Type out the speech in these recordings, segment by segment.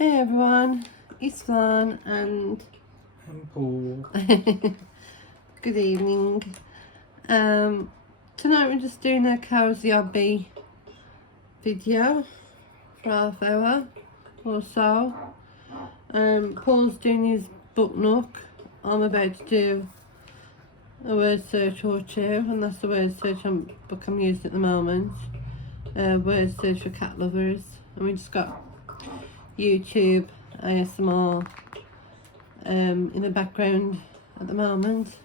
Hey everyone, it's Flan and Paul. good evening. Tonight we're just doing a cozy hobby video for half hour or so. Paul's doing his Book Nook. I'm about to do a word search or two, and that's the word search book I'm using at the moment. Word search for cat lovers, and we just got YouTube ASMR in the background at the moment.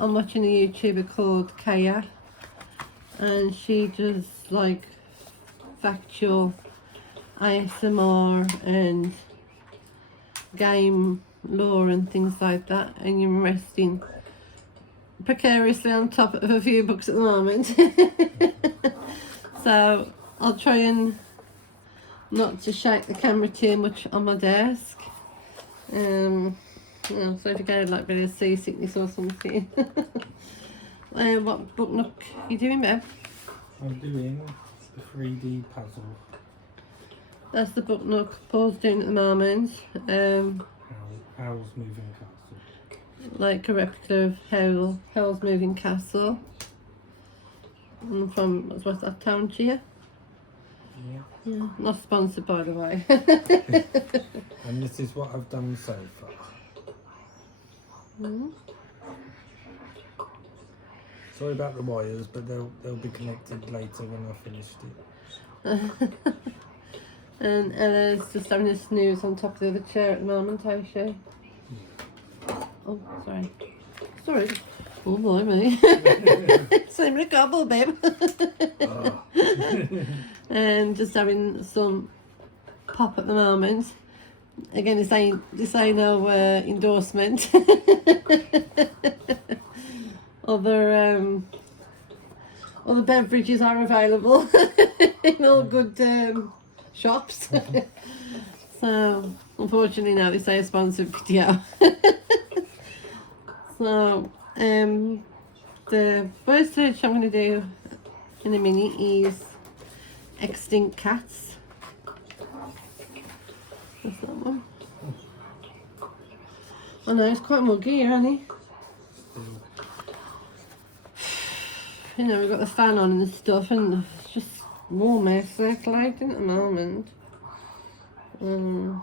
I'm watching a YouTuber called Kaya, and she does like factual ASMR and game lore and things like that, and you're resting precariously on top of a few books at the moment. So I'll try and not to shake the camera too much on my desk. So if you get like a bit of seasickness or something. What Book Nook are you doing, babe? I'm doing the 3D puzzle. That's the Book Nook Paul's doing at the moment. Howl's Moving Castle. Like a replica of Howl's Moving Castle. And from what's that town, Chia? Yeah, not sponsored by the way. And this is what I've done so far. Sorry about the wires, but they'll be connected later when I've finished it. And Ella's just having a snooze on top of the other chair at the moment, how is she? Oh, sorry. Sorry. Oh, boy, me. Same a gobble, babe. And just having some pop at the moment. Again, this ain't no endorsement. Other beverages are available in all good shops. So unfortunately now this is a sponsored video. So the first search I'm going to do in a minute is extinct cats. That's that one. I know it's quite muggy here, isn't it? You know, we've got the fan on and stuff, and it's just warm air circulating at the moment. And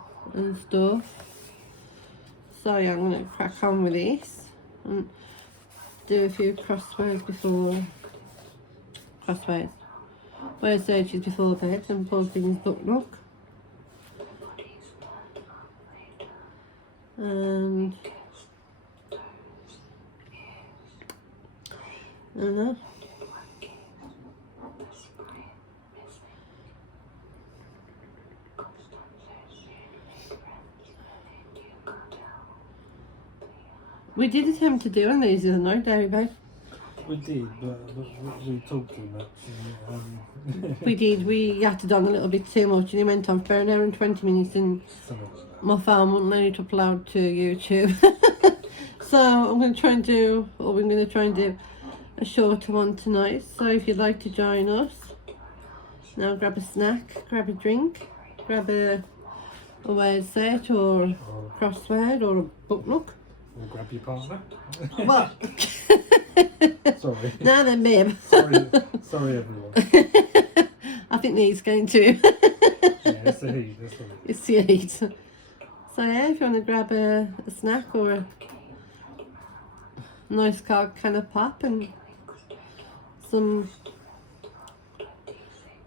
stuff. So yeah, I'm going to crack on with this and do a few word searches before bed, and posting his Book Nook. And I don't know. We did attempt to do one of these the other night, didn't we, babe? We did, but we talked too much. We did. We yapped on a little bit too much, and it went on for an hour and 20 minutes, and my phone wouldn't let it upload to YouTube. So we're going to try and do a shorter one tonight. So if you'd like to join us, now grab a snack, grab a drink, grab a word search or a crossword or a Book Nook. Or grab your partner. What? Sorry. No, then, babe. Sorry everyone. I think the heat's going to. Yeah, it's the heat. That's all. It's the heat. So yeah, if you want to grab a snack or a nice cold can of pop and some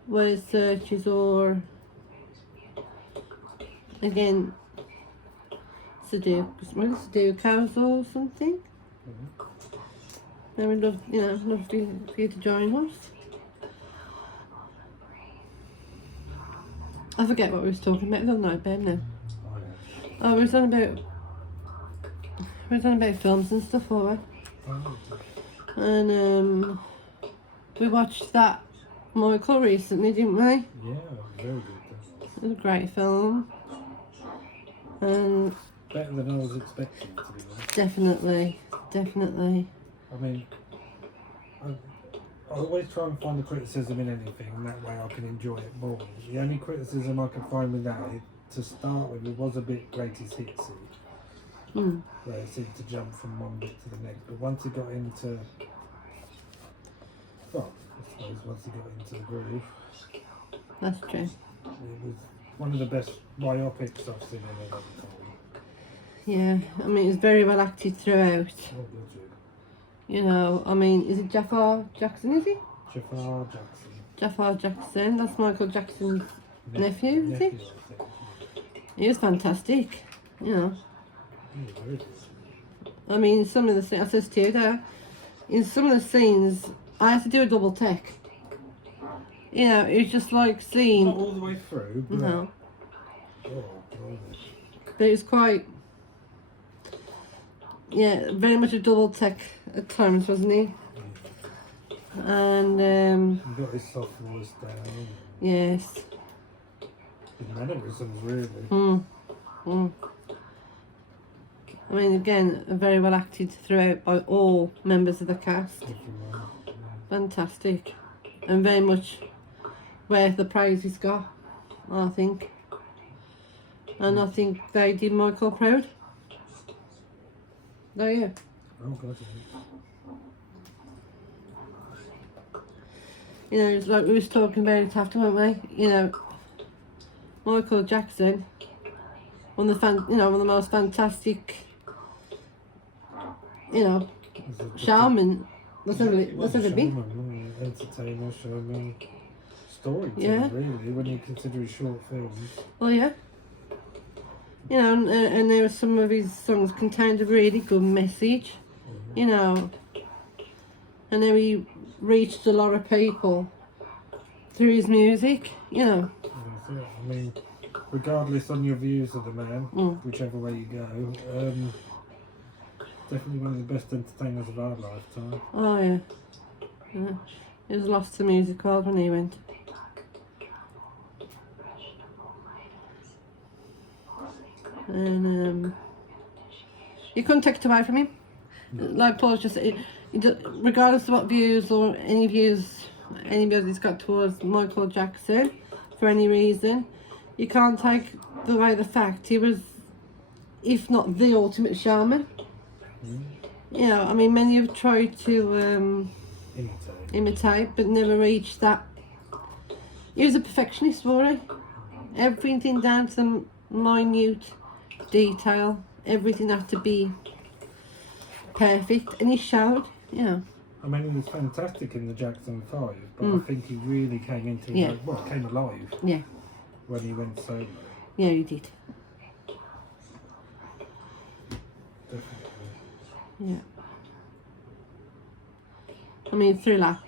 word searches, or again Sudoku or something. Then we'd love for you to join us. I forget what we was talking about the other night, babe, now. Oh, we was on about films and stuff, weren't we? And we watched that Michael recently, didn't we? Yeah, very good. It was a great film. And better than I was expecting, to be honest. Definitely. I mean, I always try and find the criticism in anything, and that way I can enjoy it more. The only criticism I can find with that, to start with, it was a bit greatest hitsy, where it seemed to jump from one bit to the next. But once it got into, well, I suppose once it got into the groove, That's true. it was one of the best biopics I've seen in a long time. Yeah, I mean, it's very well acted throughout. Oh, good job. You know, I mean, is it Jafar Jackson, is he? Jafar Jackson. Jafar Jackson, that's Michael Jackson's nephew, is he? I think. He was fantastic, you know. Yeah, very good. I mean, some of the scenes, I says to you there, in some of the scenes, I had to do a double take. You know, it was just like seeing. Not all the way through, but No. oh, blimey. But it was quite, yeah, very much a double take at times, wasn't he? And, He got his soft voice down. yes. His mannerisms, really. I mean, again, very well acted throughout by all members of the cast. Everyone. Yeah. Fantastic. And very much worth the praise he's got, I think. And I think they did Michael proud. Oh, yeah. Oh, God, yeah. You know, it's like we was talking about it after, weren't we? You know, Michael Jackson, one of the most fantastic, you know, showman that's ever been. Entertainer, showman, storyteller, Yeah. really, when you consider his short films. Well, yeah. You know, and there were some of his songs contained a really good message, you know, and how he reached a lot of people through his music, you know. That's it. I mean, regardless on your views of the man, whichever way you go, definitely one of the best entertainers of our lifetime. Oh, yeah. Yeah. He was lost to music world when he went. And you couldn't take it away from him. Like Paul's just said, regardless of what views or anybody's got towards Michael Jackson for any reason, you can't take away the fact he was, if not the ultimate showman. You know, I mean, many have tried to imitate, but never reached that. He was a perfectionist, wasn't he? Everything down to the minute detail, everything had to be perfect, and he showed, you know. I mean, he was fantastic in the Jackson 5, but I think he really came into came alive when he went solo. Yeah, he did. Definitely. Yeah. I mean, Thriller,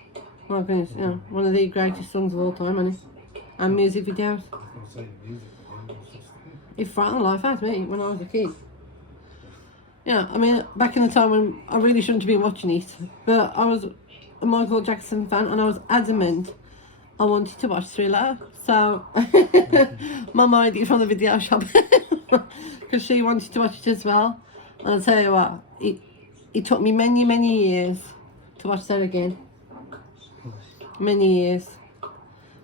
my goodness, you know, one of the greatest songs of all time, isn't it? And music videos. I was going to say the music, but it was just... It frightened the life out of me when I was a kid. Yeah, I mean, back in the time when I really shouldn't have been watching it, but I was a Michael Jackson fan and I was adamant I wanted to watch Thriller. So, Mum hid it from the video shop because she wanted to watch it as well. And I'll tell you what, it took me many, many years to watch that again. Many years.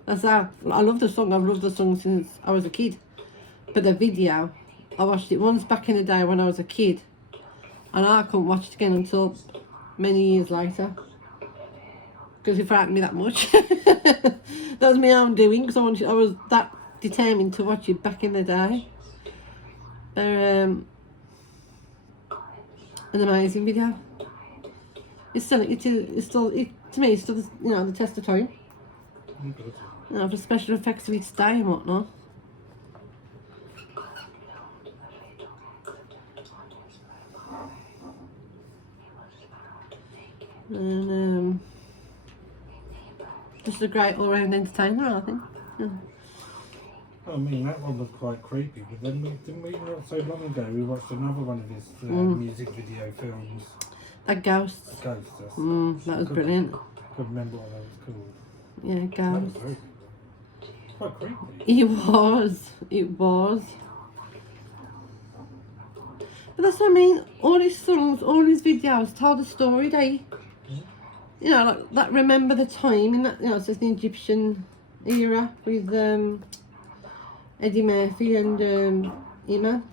That's how, I love the song, I've loved the song since I was a kid. But the video, I watched it once back in the day when I was a kid. And I couldn't watch it again until many years later. Because it frightened me that much. That was my own doing, because I was that determined to watch it back in the day. An amazing video. To me, it's still, you know, the test of time. You know, for special effects of its day and whatnot. And just a great all-round entertainer, I think. Yeah. I mean, that one was quite creepy, but then didn't we not so long ago we watched another one of his music video films. That Ghosts. Ghost. That was brilliant. Couldn't remember what that was called. Yeah, That was Ghosts. very good. Quite creepy. It was. But that's what I mean, all his songs, all his videos told a story, they, you know, like that remember the time in that, you know, it's just the Egyptian era with Eddie Murphy and Iman.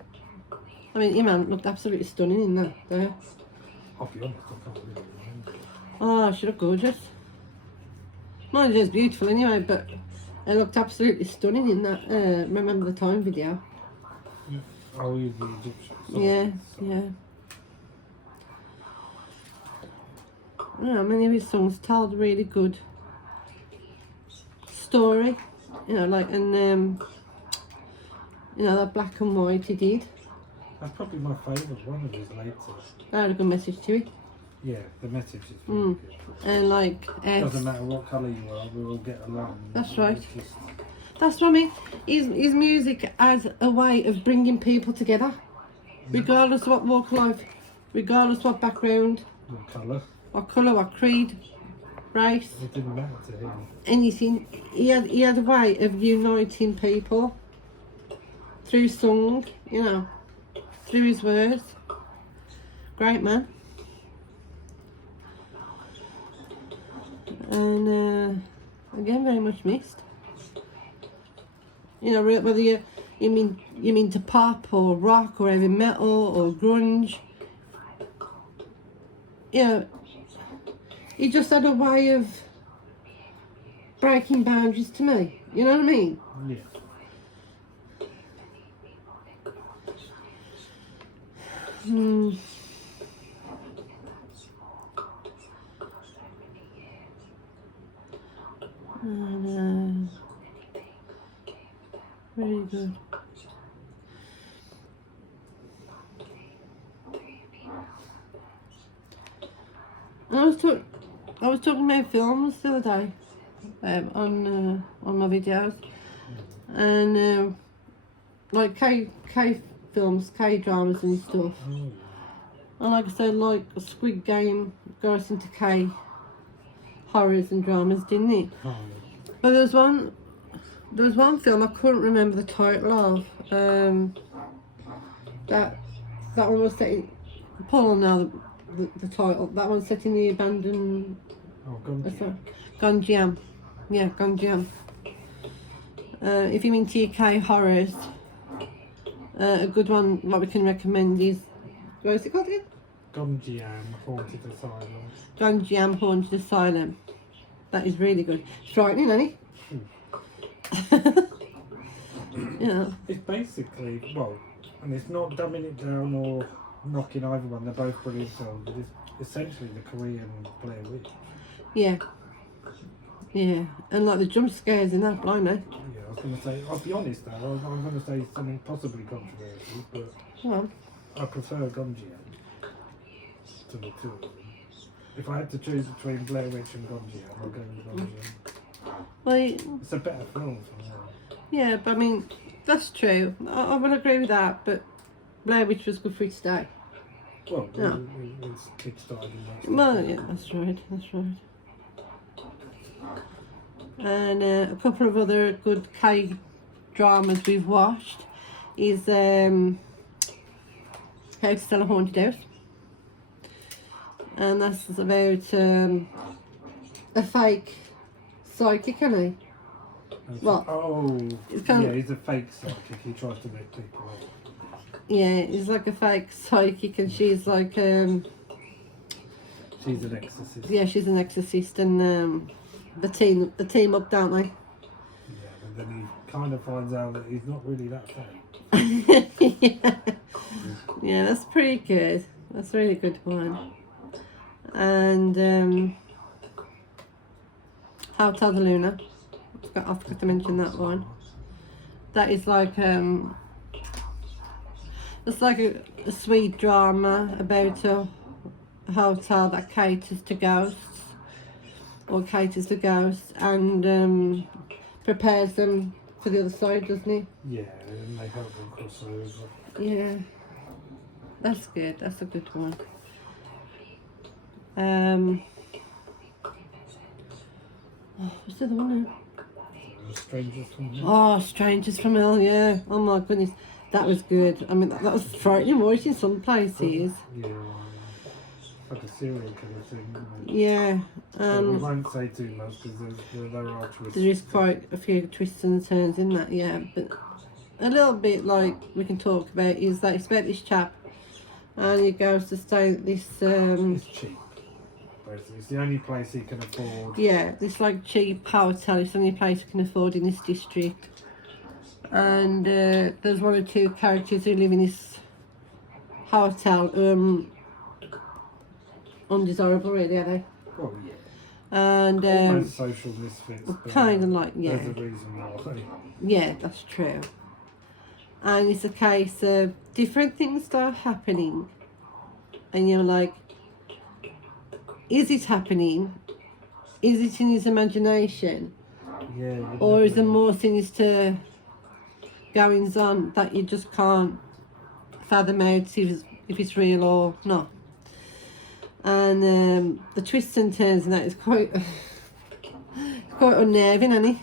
I mean, Iman looked absolutely stunning in that there. I'll be honest, I can't really remember. Oh, she looked gorgeous. Mine is beautiful anyway, but it looked absolutely stunning in that Remember the Time video. Oh, he's the Egyptian. Yeah, yeah. Yeah, many of his songs told a really good story, you know, like, and you know, that black and white he did. That's probably my favourite one of his latest. That had a good message to it. Yeah, the message is really good. And like, Doesn't matter what colour you are, we will get along. That's right. It's just, that's what I mean. His music as a way of bringing people together, regardless of what walk of life, regardless of what background, what colour? what colour, what creed, race, It didn't matter to him. anything. He had a way of uniting people through song, you know, through his words. Great man. And again, very much missed. You know, whether you mean to pop or rock or heavy metal or grunge, you know, he just had a way of breaking boundaries to me. You know what I mean? Yeah. And, very good. And I was talking about films the other day on my videos, and like K films, K dramas and stuff. And like I said, like Squid Game goes into K horrors and dramas, didn't it? But there was one film I couldn't remember the title of. That one was set in, Paul will know the title. That one's set in the abandoned. Oh, Gunjam. Gunjam. Yeah, Gunjam. If you're into your K horrors, a good one what we can recommend is, what is it called again? Gunjam Haunted Asylum. Gunjam Haunted Asylum. That is really good. It's frightening, isn't it? Yeah. It's basically, well, and it's not dumbing it down or knocking either one. They're both brilliant films. But it's essentially the Korean Blair Witch. Yeah. Yeah. And like the jump scares in that, blimey. Yeah, I was going to say, I'll be honest though, I was going to say something possibly controversial, but Well, I prefer Gunjam to the two of them. If I had to choose between Blair Witch and Gunjam, I'll go with Gunjam. well, It's a better film for me. yeah, but I mean, that's true. I will agree with that, but Blair Witch was good for its day. Well, Yeah. it's kickstarted. Well, yeah, that's right, that's right. And a couple of other good K dramas we've watched is How to Sell a Haunted House. And that's about a fake psychic, isn't he? Well, oh, kind yeah, of- he's a fake psychic. He tries to make people up. Yeah, he's like a fake psychic, and she's like She's an exorcist. yeah, she's an exorcist, and the team up, don't they? Yeah, but then he kind of finds out that he's not really that fake. Yeah. Yeah, that's pretty good. That's a really good one. And Hotel de Luna. I forgot to mention that one. That is like it's like a sweet drama about a hotel that caters to ghosts, or caters to ghosts, and prepares them for the other side, doesn't it? Yeah, and they help them cross over. Yeah, that's good. That's a good one. What's the other one now? Strangers from Hell. Oh, Strangers from Hell, yeah. Oh my goodness, that was good. I mean, that was frightening watching some places. Yeah, like a serial killer thing. Isn't it? Yeah, But we won't say too much because there are twists. there is quite a few twists and turns in that, yeah. But a little bit like we can talk about is that it's about this chap, and he goes to stay at this It's cheap. Basically, it's the only place he can afford. yeah, this like cheap hotel. It's the only place you can afford in this district. And there's one or two characters who live in this hotel. Undesirable, really, are they? Well, yeah. And Almost social misfits. But kind of like, yeah. There's a reason why. Yeah, that's true. And it's a case of different things start happening, and you're like, is it happening? Is it in his imagination? Yeah. Or is there more sinister goings on that you just can't fathom out if it's real or not? And the twists and turns and that is quite quite unnerving, isn't it?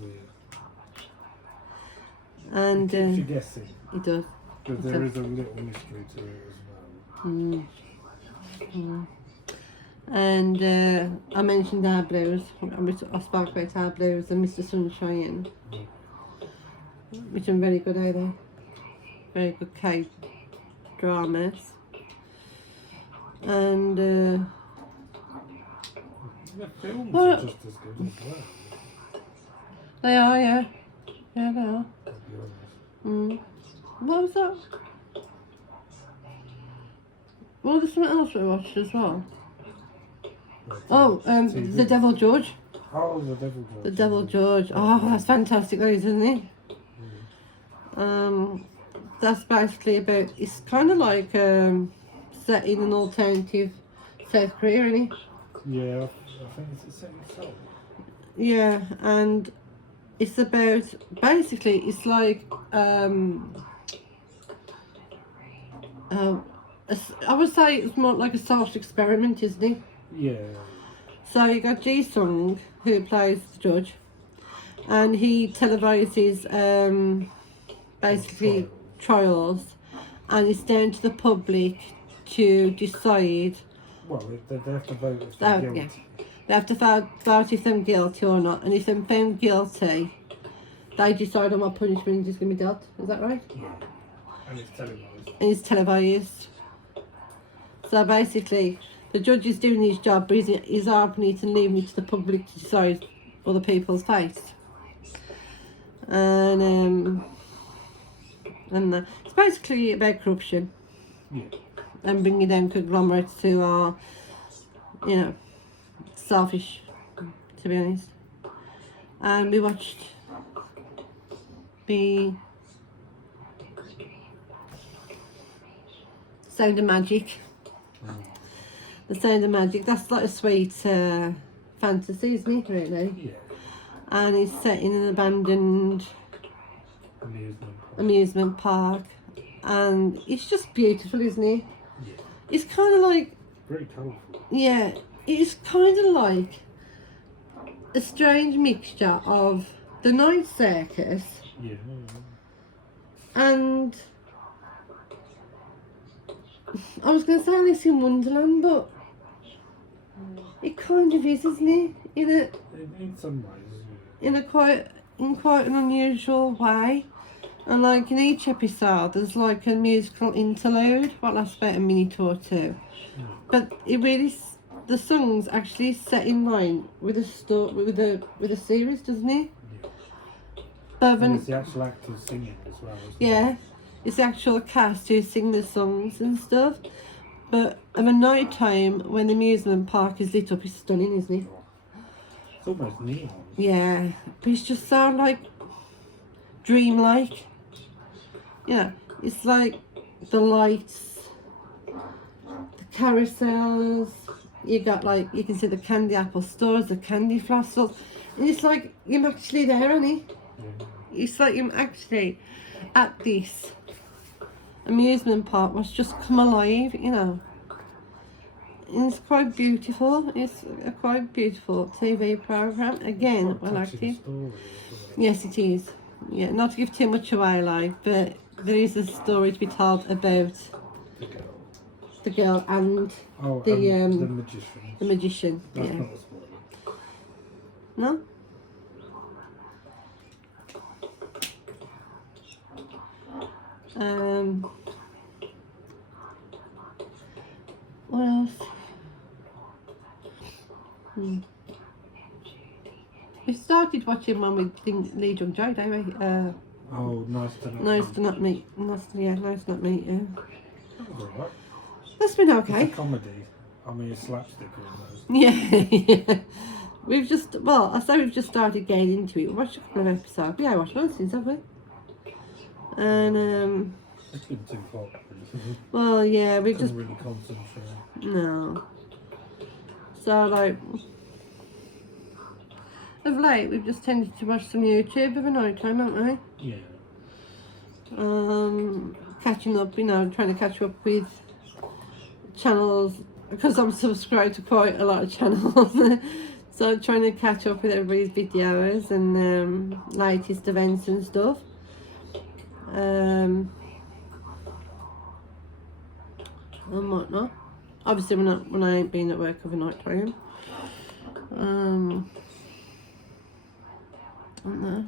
Yeah. And It keeps you guessing. it does. But there is a little mystery to it as well. And I mentioned our blues. I spoke about our blues and Mr. Sunshine, which are very good, are they? Very good K dramas. And The films well, are just as good as well. they are, yeah. Yeah, they are. To be honest. What was that? Well, there's something else we watched as well. Oh, TV. The Devil George. Oh, the Devil George. The Devil George. Oh, that's fantastic, though, isn't it? That's basically about. It's kind of like set in an alternative South Korea, isn't it? Yeah, I think it's set in Seoul. Yeah, and it's about basically it's like I would say it's more like a social experiment, isn't it? Yeah. So you got Ji Sung who plays the judge, and he televises basically trials, and it's down to the public to decide. Well, they have to vote if they're guilty. Yeah. They have to vote if they're guilty or not, and if they're found guilty, they decide on what punishment is going to be dealt. Is that right? Yeah. And it's televised. And it's televised. So basically, the judge is doing his job, but he's opening it and leaving it to the public to decide for the people's fate. And it's basically about corruption. Yeah. And bringing down conglomerates who are, you know, selfish, to be honest. And we watched the Sound of Magic. The Sound of Magic, that's like a sweet fantasy, isn't it, really? Yeah. And it's set in an abandoned amusement park. And it's just beautiful, isn't it? Yeah. It's kind of like, Very colourful. yeah, it's kind of like a strange mixture of the Night Circus Yeah. and I was going to say Alice in Wonderland, but it kind of is, isn't it? In some ways. In quite an unusual way. And like in each episode, there's like a musical interlude, what lasts about a minute or two. Yeah. But it really, the songs actually set in line with the story, with the series, doesn't it? Yeah. But And it's the actual actors singing as well, isn't yeah, it? it's the actual cast who sing the songs and stuff. But at night time, when the amusement park is lit up, it's stunning, isn't it? It's almost neon. Yeah, but it's just so like dreamlike. Yeah, it's like the lights, the carousels. You got like you can see the candy apple stores, the candy floss stores, and it's like you're actually there, Annie. Yeah. It's like you're actually at this amusement park was just come alive, you know. And it's quite beautiful. It's a quite beautiful TV program. Again, well acted. Yes, it is. Yeah, not to give too much away, like, but there is a story to be told about the girl and the magician. the magician. That's Yeah. not a spoiler. No? What else? We started watching one with Lee Jung Jae, don't we? Oh, nice to know. Nice to not meet. Nice to not meet. Yeah. That was alright. That's been It's a okay. comedy. I mean, a slapstick almost. Yeah, yeah. We've just, well, I say we've just started getting into it. We watched a couple of episodes. Yeah, I watched one since, have we? And, It's been too hot, really. well, yeah, we just, Couldn't really concentrate. no. So, like, of late, we've just tended to watch some YouTube of a night time, haven't we? Yeah. Catching up, you know, trying to catch up with channels, because I'm subscribed to quite a lot of channels. So trying to catch up with everybody's videos and latest events and stuff. And whatnot. Obviously when I ain't been at work overnight time. I don't know.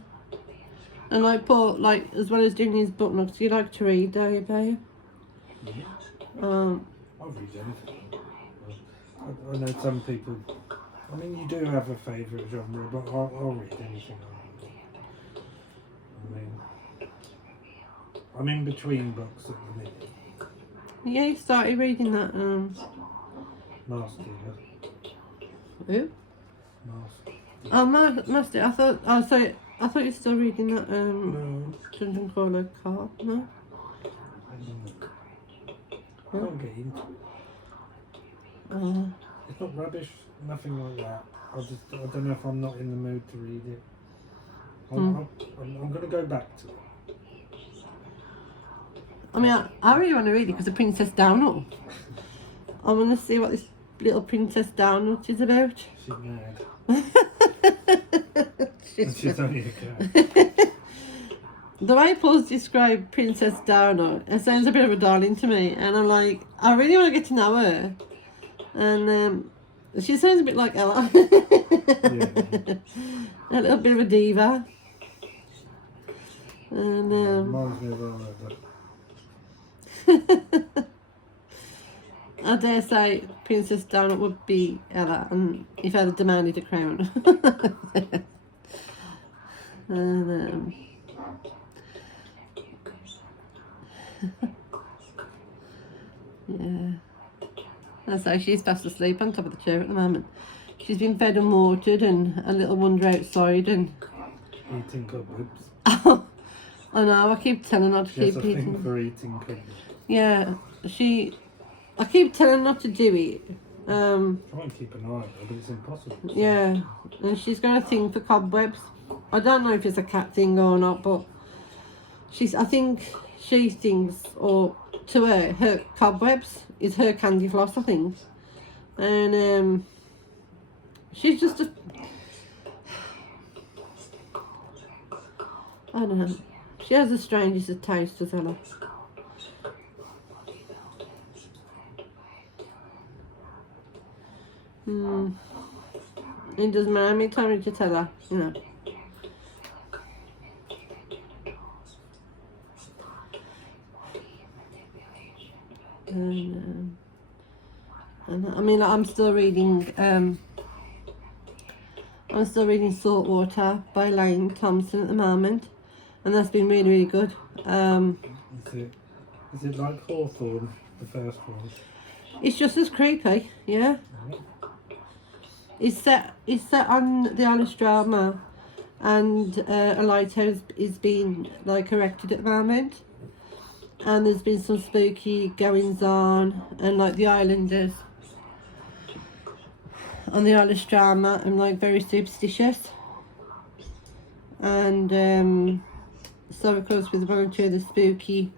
And like Paul, like as well as doing his book nooks, do you like to read, do you, babe? Yeah. Um, I'll read anything. I know some people. I mean, you do have a favourite genre, but I'll read anything. I mean, I'm in between books at the minute. yeah, you started reading that. Master. Who? Master. Oh, Master. I thought you're still reading that. No. Dungeon Crawler Card. No. I don't get into it. It's not rubbish, nothing like that. I don't know if I'm not in the mood to read it. I'm going to go back to it. I mean, I really want to read it because of Princess Downut. I want to see what this little Princess Downut is about. She's mad. She's only a cat. The way Paul's described Princess Downut, it sounds a bit of a darling to me, and I'm like, I really want to get to know her. And she sounds a bit like Ella. Yeah. A little bit of a diva. And Reminds me of her. I dare say Princess Downut would be Ella, and if Ella demanded a crown. And yeah. And so she's fast asleep on top of the chair at the moment. She's been fed and watered, and a little wander outside, and Eating cobwebs. I know, I keep telling her to She has keep a thing eating. for eating cobwebs. Yeah, I keep telling her not to do it. Try and keep an eye on her, but it's impossible. Yeah, and she's got a thing for cobwebs. I don't know if it's a cat thing or not, but I think she thinks, or to her cobwebs is her candy floss, I think. And she's just I don't know. She has the strangest of taste as Ella. It doesn't matter how many times you tell her, you know. And I mean, I'm still reading. I'm still reading Saltwater by Lane Thompson at the moment, and that's been really, really good. Is it like Hawthorne, the first one? It's just as creepy, yeah. It's set on the Irish drama, and a lighthouse is being like erected at the moment, and there's been some spooky goings on, and like the islanders on the Irish drama and like very superstitious, and so of course with one or two of the spooky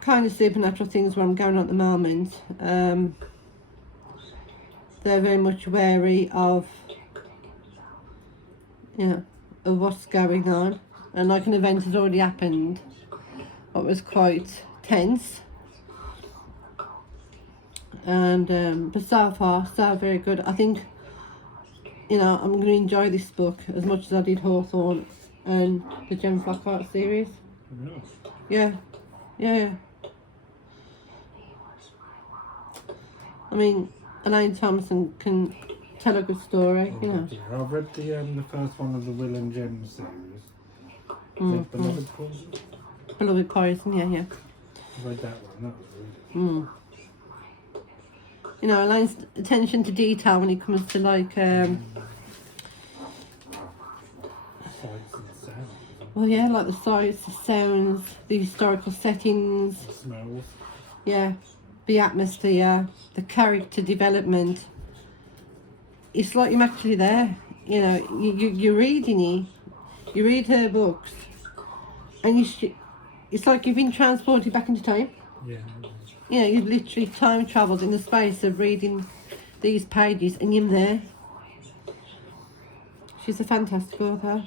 kind of supernatural things where I'm going on at the moment, they're very much wary of, you know, of what's going on, and like an event has already happened what was quite tense. And but so far, so very good. I think, you know, I'm going to enjoy this book as much as I did Hawthorne and the Jem Flockhart series. Really? Yeah, yeah. I mean, Elaine Thompson can tell a good story, you know. Yeah, I've read the first one of the Will and Jem series. Is it Beloved Poison? Beloved Poison, yeah. I read that one. That was really good. You know, Elaine's attention to detail when it comes to like, Sights and sounds. well, yeah, like the sights, the sounds, the historical settings, The smells. yeah, the atmosphere, the character development. It's like you're actually there. You know, you're reading it, you read her books, and it's like you've been transported back into time. Yeah. You know, you've literally time travelled in the space of reading these pages, and you're there. She's a fantastic author.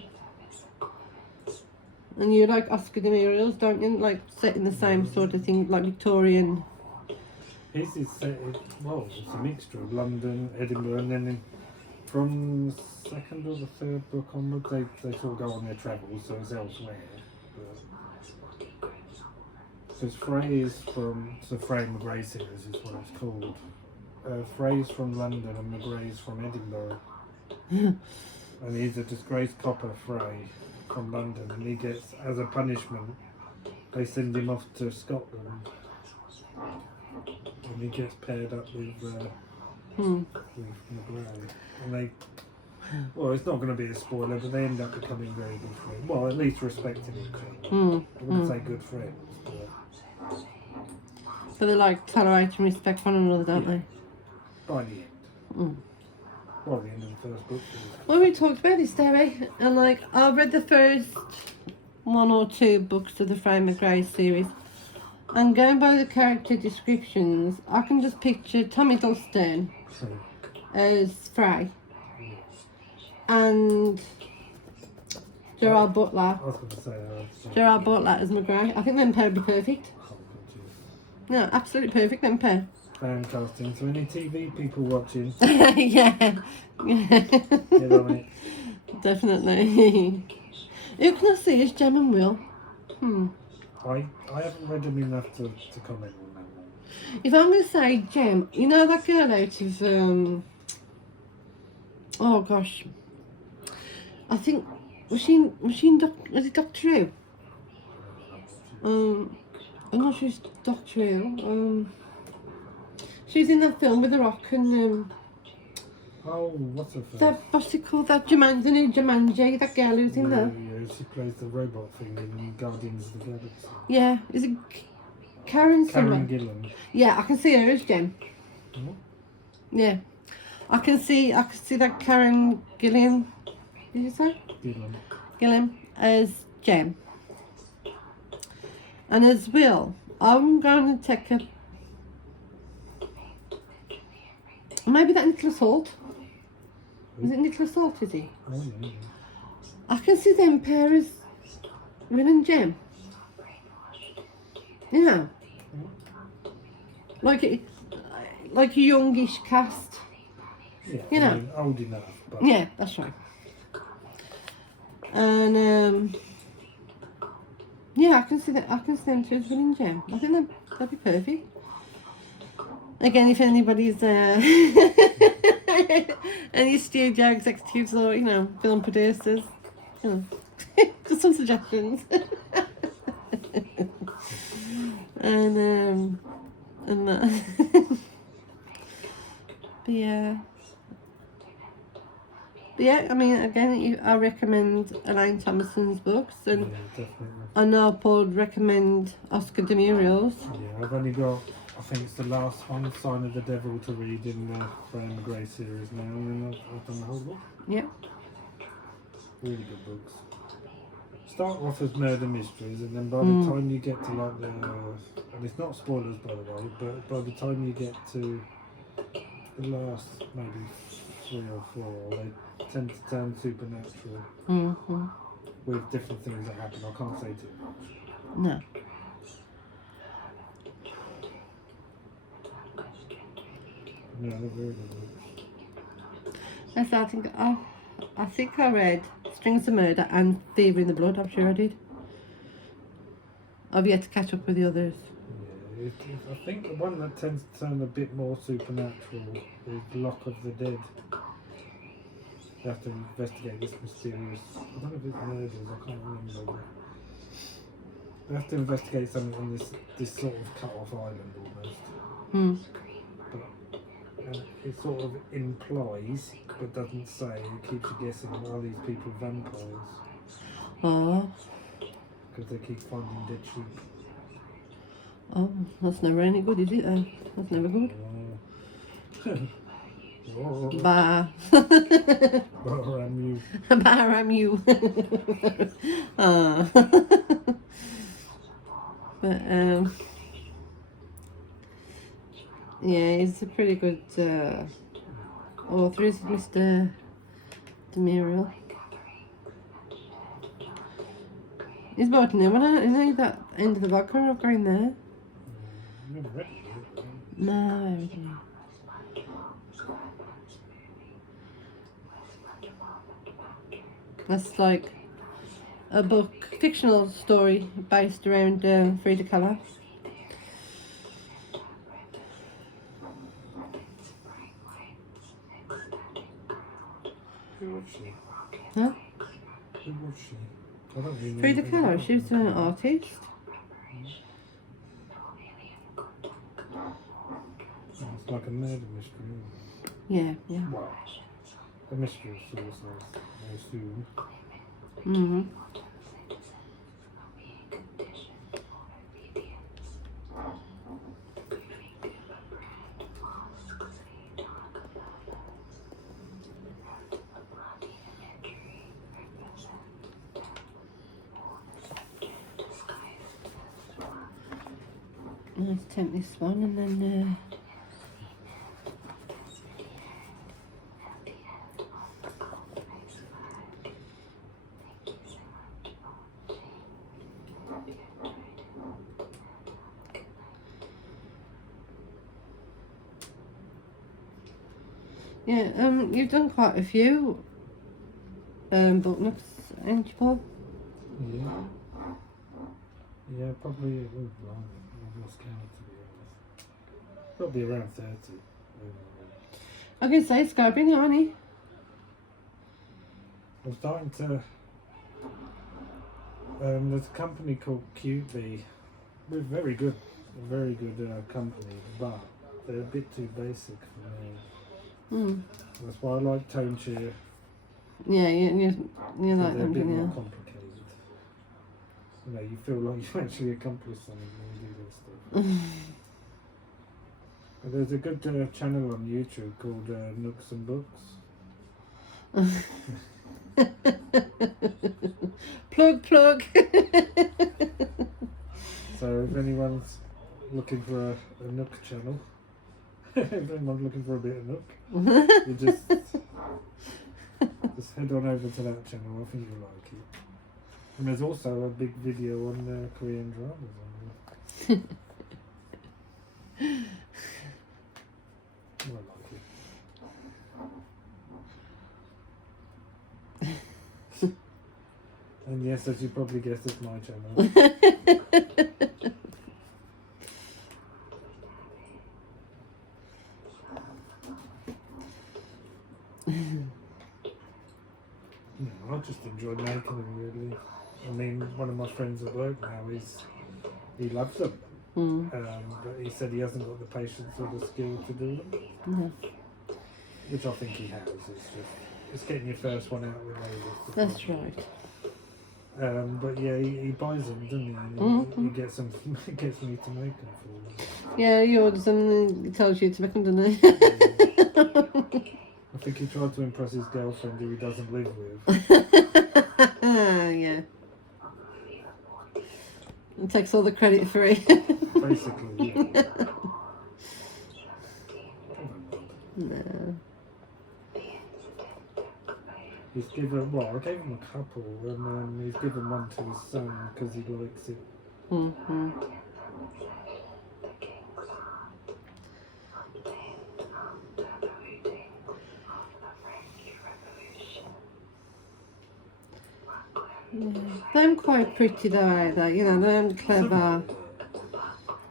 And you like Oscar de Muriel's, don't you? Like set in the same sort of thing, like Victorian. His is set in, well, it's a mixture of London, Edinburgh, and then from the second or the third book onward, they sort of go on their travels, so it's elsewhere. But, so Frey and McGray series is what it's called. Frey's from London and McGray's from Edinburgh. And he's a disgraced copper, Frey, from London, and he gets, as a punishment, they send him off to Scotland. And he gets paired up with McGray. And they, well, it's not going to be a spoiler, but they end up becoming very good friends. Well, at least respecting each other. I wouldn't say good friends, but... So they like tolerate and respect one another, don't they? By the end. Well, the end of the first book. Well, we talked about this, Debbie, and like I've read the first 1 or 2 books of the Frey McGray series, and going by the character descriptions, I can just picture Tommy Dustin as Frey and Gerard Butler. I was going to say Gerard Butler as McGray. I think them pair would be perfect. No, absolutely perfect, them pair. Fan casting. So any TV people watching, Yeah. get on it. Definitely. Who can I see as Jem and Will? I haven't read them enough to comment on that one. If I'm going to say Jem, you know that girl out of, oh gosh, I think, was it Doctor Who? I'm not sure it's Doctor Who. She's in that film with The Rock and, Oh, what's her face? what's it called, that Jumanji, the new Jumanji, that girl who's in there. Yeah, she plays the robot thing in Guardians of the Galaxy. Yeah, is it Karen Karen somewhere? Gillan. Yeah, I can see her as Jem. Yeah, I can see that Karen Gillian. Did you say? Gillian as Jem. And as Will, I'm going to take a. Maybe that Nicholas Hoult. Is it Nicholas Hoult? Is he? Oh, yeah. I can see them pair as Will and Jem. You know, like a youngish cast. Yeah, You know. I mean, old enough. But Yeah, that's right. And yeah, I can see that. I can see them two as Will and Jem. I think that'd be perfect. Again, if anybody's any studio executives or film producers, just some suggestions. and that. But yeah, I mean, again, I recommend Elaine Thompson's books, and yeah, definitely. I know Paul would recommend Oscar de Muriel's. Yeah, I've only got, I think it's the last one, Sign of the Devil, to read in the Frey and McGray series now, and then I've done the whole book. Yeah. Really good books. Start off as murder mysteries, and then by the time you get to like the, and it's not spoilers by the way, but by the time you get to the last maybe 3 or 4, they tend to turn supernatural with different things that happen. I can't say too much. No. No, they're very good books. Yes, I think I read Strings of Murder and Fever in the Blood. I'm sure I did. I've yet to catch up with the others. Yeah, I think the one that tends to turn a bit more supernatural is Lock of the Dead. They have to investigate this mysterious. I don't know if it's murders. I can't remember. But they have to investigate something on this sort of cut-off island almost. Hmm. But it sort of implies, but doesn't say. It keeps you guessing. Are these people vampires? Oh. Because they keep finding dead sheep. Oh, that's never any good, is it then? That's never good. Oh. Bah. Or am you? Bah, I'm you. Ah. But, yeah, he's a pretty good author, is Mr. Demirial. He's about new one, isn't he? That end of the vodka I've got in there. Never read it. No, I haven't. That's like a book, fictional story based around Frida Kahlo. Who was she? Huh? Who was she? I don't really know Frida anything Kahlo, about she was her. an artist. It's like a murder mystery, isn't it? Yeah, yeah. Well, a mystery of sorts, I assume. Mm-hmm. Let's take this one and then yeah, you've done quite a few book nooks, haven't you, Paul? Yeah. Yeah, probably it would. I've lost count, to be honest. Probably around 30. I can say Scarborough, aren't he? I'm starting to. There's a company called QB. We're very good company, but they're a bit too basic for me. Mm. That's why I like Tone Cheer. Yeah, you They're like a them, bit don't more you? complicated. You know, you feel like you've actually accomplished something when you do this stuff. But there's a good channel on YouTube called Nooks and Books. Plug. So if anyone's looking for a Nook channel, if anyone's looking for a bit of Nook, you just head on over to that channel. I think you'll like it. And there's also a big video on Korean dramas on there. I like it. And yes, as you probably guessed, it's my channel. I just enjoy making them, really. I mean, one of my friends at work now he loves them, but he said he hasn't got the patience or the skill to do them, which I think he has. It's getting your first one out with labels. That's right. But yeah, he buys them, doesn't he? And he gets them, gets me to make them for him. Yeah, he orders them and he tells you to make them, doesn't he? I think he tried to impress his girlfriend who he doesn't live with. Yeah. And takes all the credit for it. Basically, yeah. No. He's given, well, I gave him a couple, and he's given one to his son because he likes it. Mm-hmm. Yeah. They're quite pretty though, are they? You know, they're clever.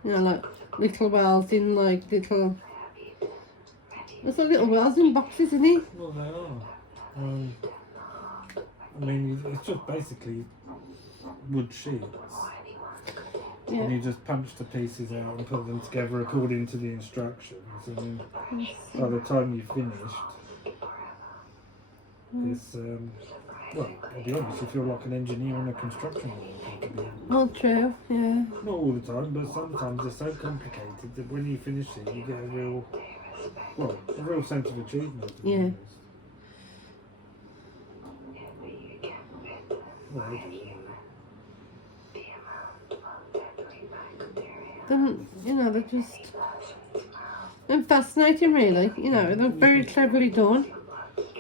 You know, like little wells in like little. There's like little wells in boxes, isn't it? Well, they are. I mean, it's just basically wood sheets. Yeah. And you just punch the pieces out and put them together according to the instructions. And then by the time you've finished, it's, well, I'll be honest, you feel like an engineer in a construction worker. Well, true, yeah. Not all the time, but sometimes they're so complicated that when you finish it, you get a real sense of achievement. Yeah. Well, Then, you know, they're fascinating, really. You know, they're very cleverly done.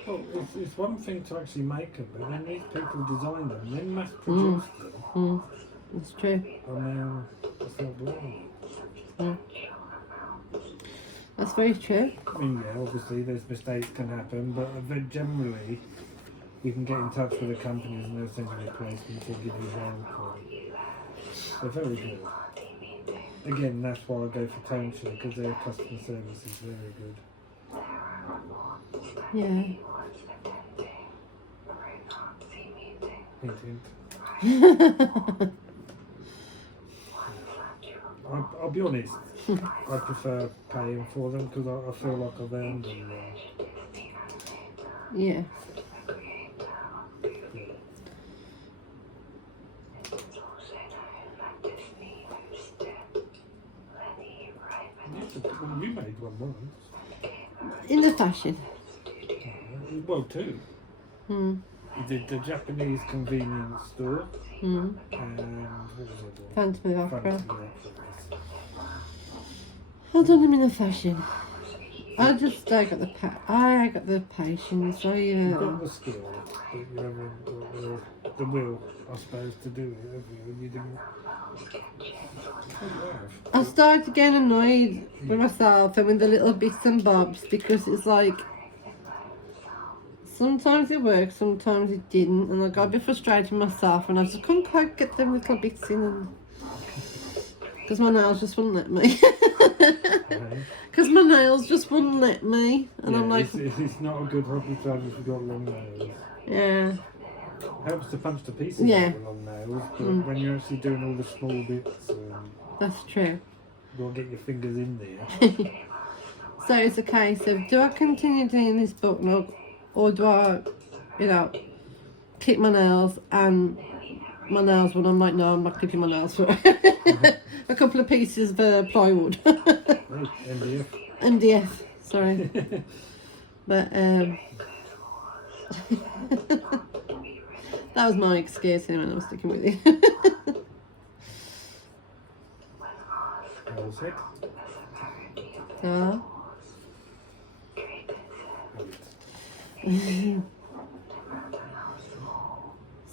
well, it's one thing to actually make them, but then these people design them, then mass produce them. That's true. I mean, it's not blind. Yeah. That's very true. I mean, yeah, obviously there's mistakes can happen, but then generally you can get in touch with the companies and they'll send you replacements or give you help. They're very good. Again, that's why I go for Township, because their customer service is very good. Yeah. Hint, hint. I'll be honest, I prefer paying for them because I feel like I've earned them. Yeah. Well, you made one once. In the fashion. Well, two. Hmm. You did the Japanese convenience store Hmm. and what was it? Phantom of Opera. Phantom of Opera. I've done them in the fashion. I got the patience. You've got the skill, but you haven't got the will, I suppose, to do it, have you? And you didn't. I started getting annoyed with myself and with the little bits and bobs because it's like sometimes it worked, sometimes it didn't, and I got a bit frustrated with myself and I just couldn't quite get them little bits in because my nails just wouldn't let me. Because my nails just wouldn't let me, and yeah, I'm like, it's not a good hobby to have if you've got long nails. yeah. Helps to punch the pieces Yeah. with long nails, but when you're actually doing all the small bits, That's true. you've got to get your fingers in there. So it's a case of, do I continue doing this book nook, or do I, clip my nails and my nails when I'm like, no, I'm not clipping my nails for a couple of pieces of plywood. Right, MDF. MDF, sorry. But that was my excuse anyway, and I'm sticking with it. That was it. Ah.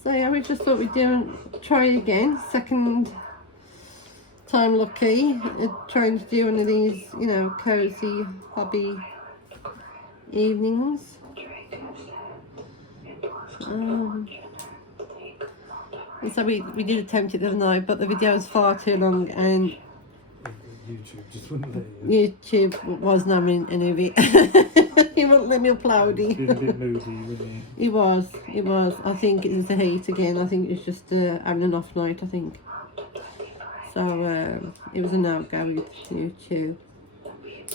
So yeah, we just thought we'd try again, second time lucky, trying to do one of these, cosy hobby evenings. And so we did attempt it the other night, but the video was far too long and YouTube just wouldn't let you. YouTube wasn't having any of it. He wouldn't let me upload it. Been a bit moody, wouldn't he? He was. I think it was the heat again. I think it was just having an off night, I think. So it was a no-go with YouTube.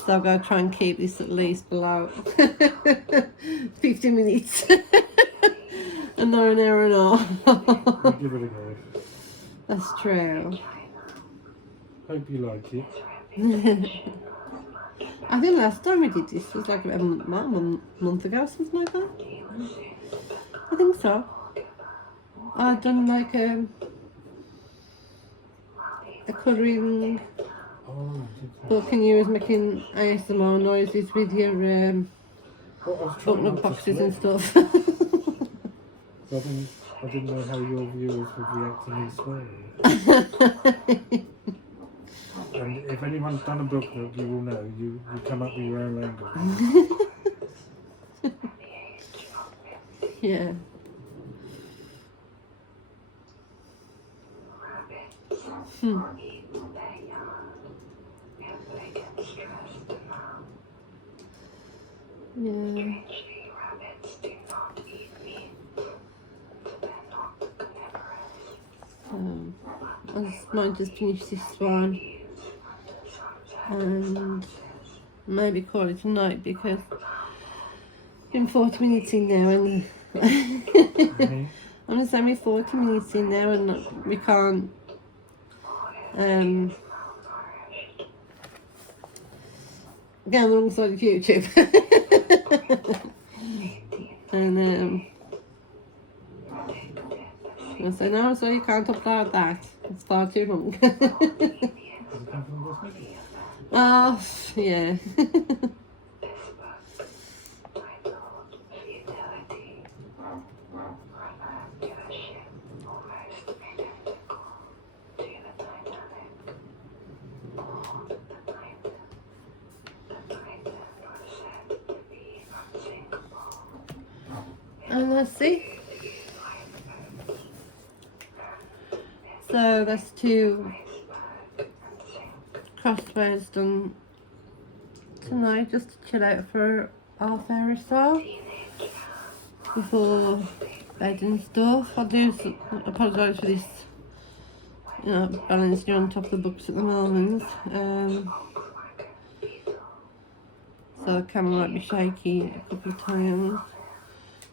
So I've got to try and keep this at least below 50 minutes. And not an hour and a half. We'll give it a go. That's true. Hope you like it. I think last time we did this was like a month ago, something like that. I think so. I've done like a colouring book and you was making ASMR noises with your book nook boxes and stuff. So I didn't know how your viewers would react to me swearing. And if anyone's done a book nook, you will know. You come up with your own language. Yeah. Hmm. Yeah. I might just finish this one and maybe call it a night because it's been 40 minutes in now and I'm just only 40 minutes in now and we can't go on the wrong side of YouTube. And I say no, so you can't upload that. It's far too long. Oh, yeah. And let's see. So that's 2 crosswords done tonight, just to chill out for half hour or so before bed and stuff. I do apologise for this, you know, balancing on top of the books at the moment. So the camera might be shaky a couple of times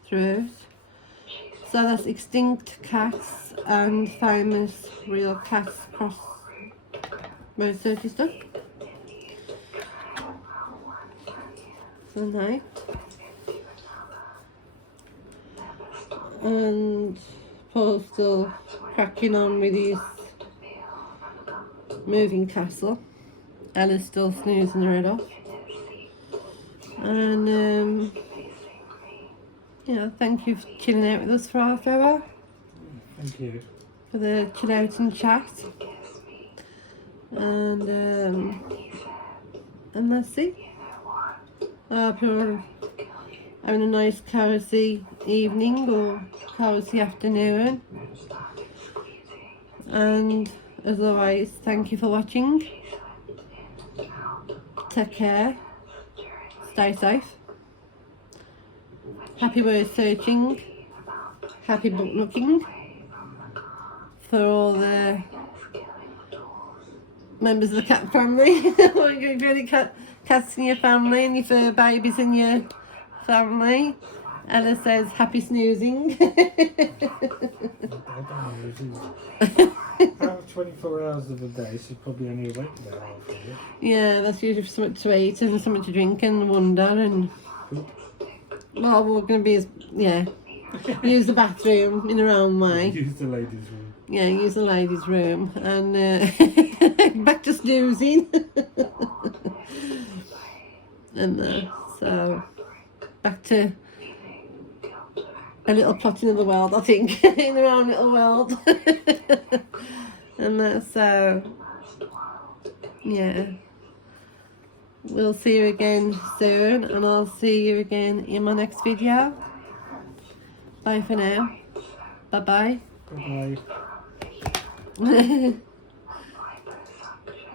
through. So that's Extinct Cats and Famous Real Cats cross Wordsearch stuff. So night. And Paul's still cracking on with his moving castle. Ella's still snoozing her head off. And yeah, thank you for chilling out with us for half hour. Thank you. For the chill out and chat. And that's it. I hope you're having a nice cosy evening or cosy afternoon. And as always, thank you for watching. Take care. Stay safe. Happy word searching. Happy book looking. For all the members of the cat family. You've really cats in your family and your fur babies in your family. Ella says happy snoozing. About 24 hours of the day, she's probably only awake about half of it. Yeah, that's usually something to eat and something to drink and wander and... Well, we're going to be, yeah, use the bathroom in our own way. Use the ladies' room. Yeah, use the ladies' room and back to snoozing. And so back to a little plotting of the world, I think, in their own little world. And so yeah, we'll see you again soon, and I'll see you again in my next video. Bye for now. Bye bye. Bye bye.